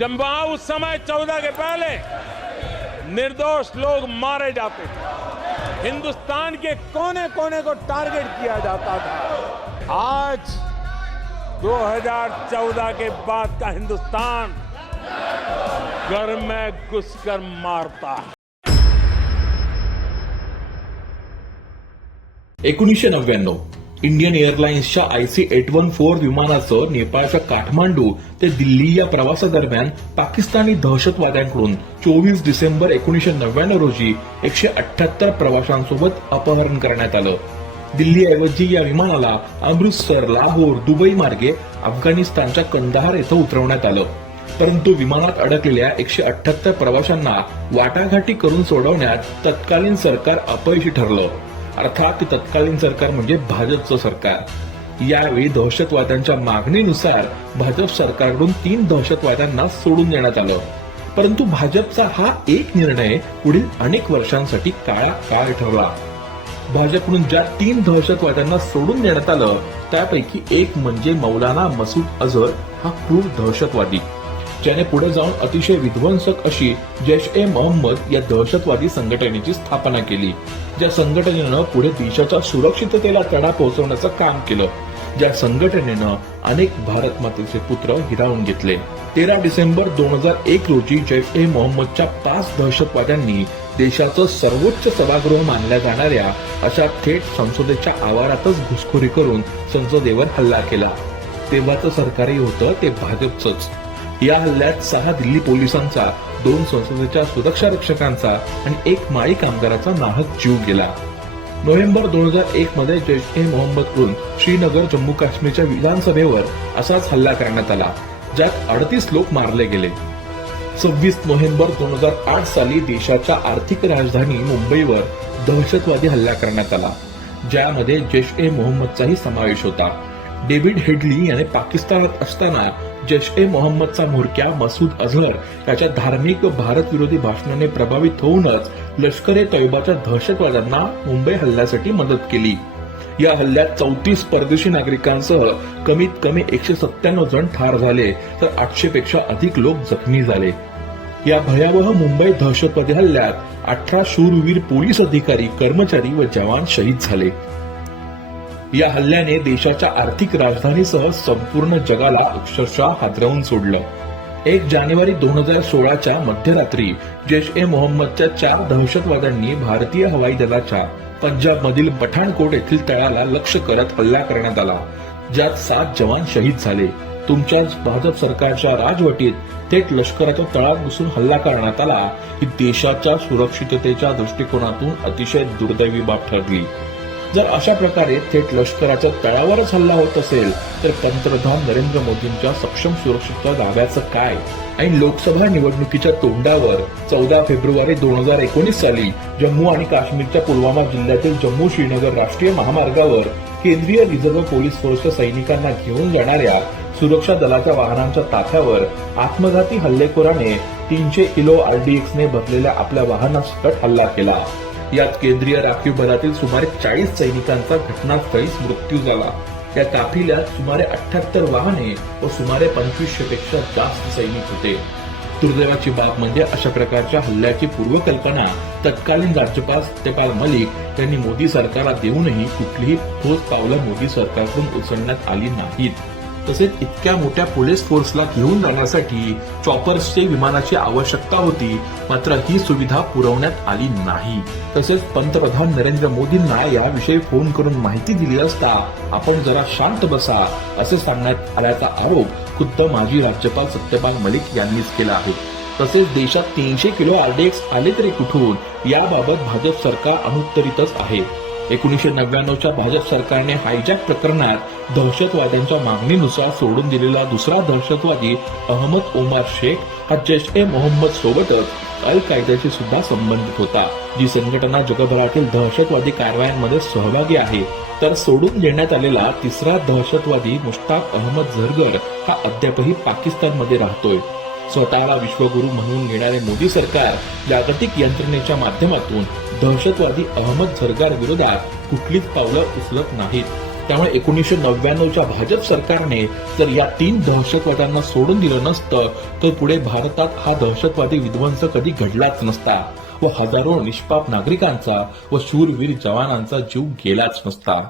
जब वहाँ उस समय चौदह के पहले निर्दोष लोग मारे जाते थे। हिंदुस्तान के कोने कोने को टारगेट किया जाता था। आज 2014 के बाद का हिंदुस्तान घर में घुसकर मारता है। एकोणीसशे नव्याण्णव इंडियन एअरलाइन्सच्या आयसी एट वन फोर विमानाचं नेपाळच्या काठमांडू ते दिल्ली या प्रवासादरम्यान पाकिस्तानी दहशतवाद्यांकडून चोवीस डिसेंबर एकोणीसशे नव्याण्णव रोजी एकशे अठ्याहत्तर प्रवाशांसोबत अपहरण करण्यात आलं. दिल्लीऐवजी या विमानाला अमृतसर लाहोर दुबई मार्गे अफगाणिस्तानच्या कंदाहार इथं उतरवण्यात आलं. परंतु विमानात अडकलेल्या एकशे अठ्याहत्तर प्रवाशांना वाटाघाटी करून सोडवण्यात तत्कालीन सरकार अपयशी ठरलं. अर्थात तत्कालीन सरकार म्हणजे भाजपचं सरकार. यावेळी दहशतवाद्यांच्या मागणीनुसार भाजप सरकारकडून तीन दहशतवाद्यांना सोडून देण्यात आलं. परंतु भाजपचा हा एक निर्णय पुढील अनेक वर्षांसाठी काळा काळ ठरला. भाजपकडून ज्या तीन दहशतवाद्यांना सोडून देण्यात आलं त्यापैकी एक म्हणजे मौलाना मसूद अझहर हा क्रूर दहशतवादी. ज्याने पुढे जाऊन अतिशय विध्वंसक अशी जैश ए मोहम्मद या दहशतवादी संघटनेची स्थापना केली ज्या संघटनेनं पुढे देशाच्या सुरक्षिततेला तडा पोहोचवण्याचं काम केलं ज्या संघटनेनं अनेक भारत मातेचे पुत्र हिरावून घेतले. तेरा डिसेंबर दोन हजार एक रोजी जैश ए मोहम्मदच्या पाच दहशतवाद्यांनी देशाचं सर्वोच्च सभागृह मानल्या जाणाऱ्या अशा थेट संसदेच्या आवारातच घुसखोरी करून संसदेवर हल्ला केला. तेव्हाचं सरकारही होतं ते भाजपचंच. या हल्ल्यात सहा दिल्ली पोलिसांचा दोन संसदेच्या सुरक्षा रक्षकांचा आणि एक माळी कामगाराचा नाहक जीव गेला. नोव्हेंबर दोन हजार एक मध्ये जैश ए मोहम्मदकडून श्रीनगर जम्मू काश्मीरच्या विधानसभेवर असाच हल्ला करण्यात आला ज्यात अडतीस लोक मारले गेले. सव्वीस नोव्हेंबर दोन हजार आठ साली देशाच्या आर्थिक राजधानी मुंबईवर दहशतवादी हल्ला करण्यात आला ज्यामध्ये जैश ए मोहम्मदचाही समावेश होता. डेव्हिड हेडली याने पाकिस्तानात असताना जैश ए मोहम्मदचा म्होरक्या मसूद अझहर याच्या धार्मिक भारत विरोधी भाषणाने प्रभावित होऊनच लष्कर ए तैबाच्या दहशतवाद्यांना मुंबई हल्ल्यासाठी मदत केली. या हल्ल्यात चौतीस परदेशी नागरिकांसह कमीत कमी एकशे सत्त्याण्णव जण ठार झाले तर आठशे पेक्षा अधिक लोक जखमी झाले. या भयावह मुंबई दहशतवादी हल्ल्यात अठरा शूरवीर पोलीस अधिकारी कर्मचारी व जवान शहीद झाले. या हल्ल्याने देशाच्या आर्थिक राजधानीसह संपूर्ण जगाला अक्षरशः हादरवून सोडलं. एक जानेवारी दोन हजार सोळाच्या मध्यरात्री जैश ए मोहम्मदच्या चार दहशतवाद्यांनी भारतीय हवाई दलाच्या पंजाबमधील पठाणकोट येथील तळाला लक्ष करत हल्ला करण्यात आला. ज्यात सात जवान शहीद झाले. तुमच्याच भाजप सरकारच्या राजवटीत थेट लष्कराच्या तळात घुसून हल्ला करण्यात आला ही देशाच्या सुरक्षिततेच्या दृष्टिकोनातून अतिशय दुर्दैवी बाब ठरली. जर अशा प्रकारे थेट लष्कराच्या तळावरच हल्ला होत असेल तर पंतप्रधान नरेंद्र मोदींच्या सक्षम सुरक्षेच्या दाव्याचं काय? आणि लोकसभा निवडणुकीच्या तोंडावर चौदा फेब्रुवारी दोन हजार एकोणीस साली जम्मू आणि काश्मीरच्या पुलवामा जिल्ह्यातील जम्मू श्रीनगर राष्ट्रीय महामार्गावर केंद्रीय रिझर्व्ह पोलीस फोर्सच्या सैनिकांना घेऊन जाणाऱ्या सुरक्षा दलाच्या वाहनांच्या ताफ्यावर आत्मघाती हल्लेखोराने तीनशे किलो आरडीएक्सने भरलेल्या आपल्या वाहनासकट हल्ला केला. यात केंद्रीय राखीव बलातील सुमारे चाळीस सैनिकांचा घटनास्थळीच मृत्यू झाला. या काफिल्यात सुमारे अठ्याहत्तर वाहने व सुमारे पंचवीसशे पेक्षा जास्त सैनिक होते. दुर्दैवाची बाब म्हणजे अशा प्रकारच्या हल्ल्याची पूर्वकल्पना तत्कालीन राज्यपाल सत्यपाल मलिक यांनी मोदी सरकारला देऊनही कुठलीही ठोस पावलं मोदी सरकारकडून उचलण्यात आली नाहीत. तसेच इतक्या मोठ्या पोलीस फोर्सला घेऊन जाण्यासाठी चॉपर्सचे विमानाची आवश्यकता होती. मात्र ही सुविधा पुरवण्यात आली नाही. तसेच पंतप्रधान नरेंद्र मोदींना याविषयी फोन करून माहिती दिली असता आपण जरा शांत बसा असे सांगण्यात आल्याचा आरोप खुद्द माजी राज्यपाल सत्यपाल मलिक यांनीच केला आहे. तसेच देशात तीनशे किलो आरडीएक्स आले तरी कुठून? याबाबत भाजप सरकार अनुत्तरितच आहे. एकोणीसशे नव्याण्णवच्या भाजप सरकारने हायजॅक प्रकरणात दहशतवाद्यांच्या मागणीनुसार सोडून दिलेला दुसरा दहशतवादी अहमद ओमार शेख हा जैश ए मोहम्मद सोबतच अल कायद्याशी सुद्धा संबंधित होता. जी संघटना जगभरातील दहशतवादी कारवायांमध्ये सहभागी आहे तर सोडून देण्यात आलेला तिसरा दहशतवादी मुश्ताक अहमद झरगर हा अद्यापही पाकिस्तानमध्ये राहतोय. स्वतःला विश्वगुरु म्हणून घेणारे मोदी सरकार जागतिक यंत्रणेच्या माध्यमातून दहशतवादी अहमद झरगार विरोधात कुठलीच पावलं उचलत नाहीत. त्यामुळे एकोणीसशे नव्याण्णवच्या भाजप सरकारने जर या तीन दहशतवाद्यांना सोडून दिलं नसतं तर पुढे भारतात हा दहशतवादी विध्वंस कधी घडलाच नसता व हजारो निष्पाप नागरिकांचा व शूरवीर जवानांचा जीव गेलाच नसता.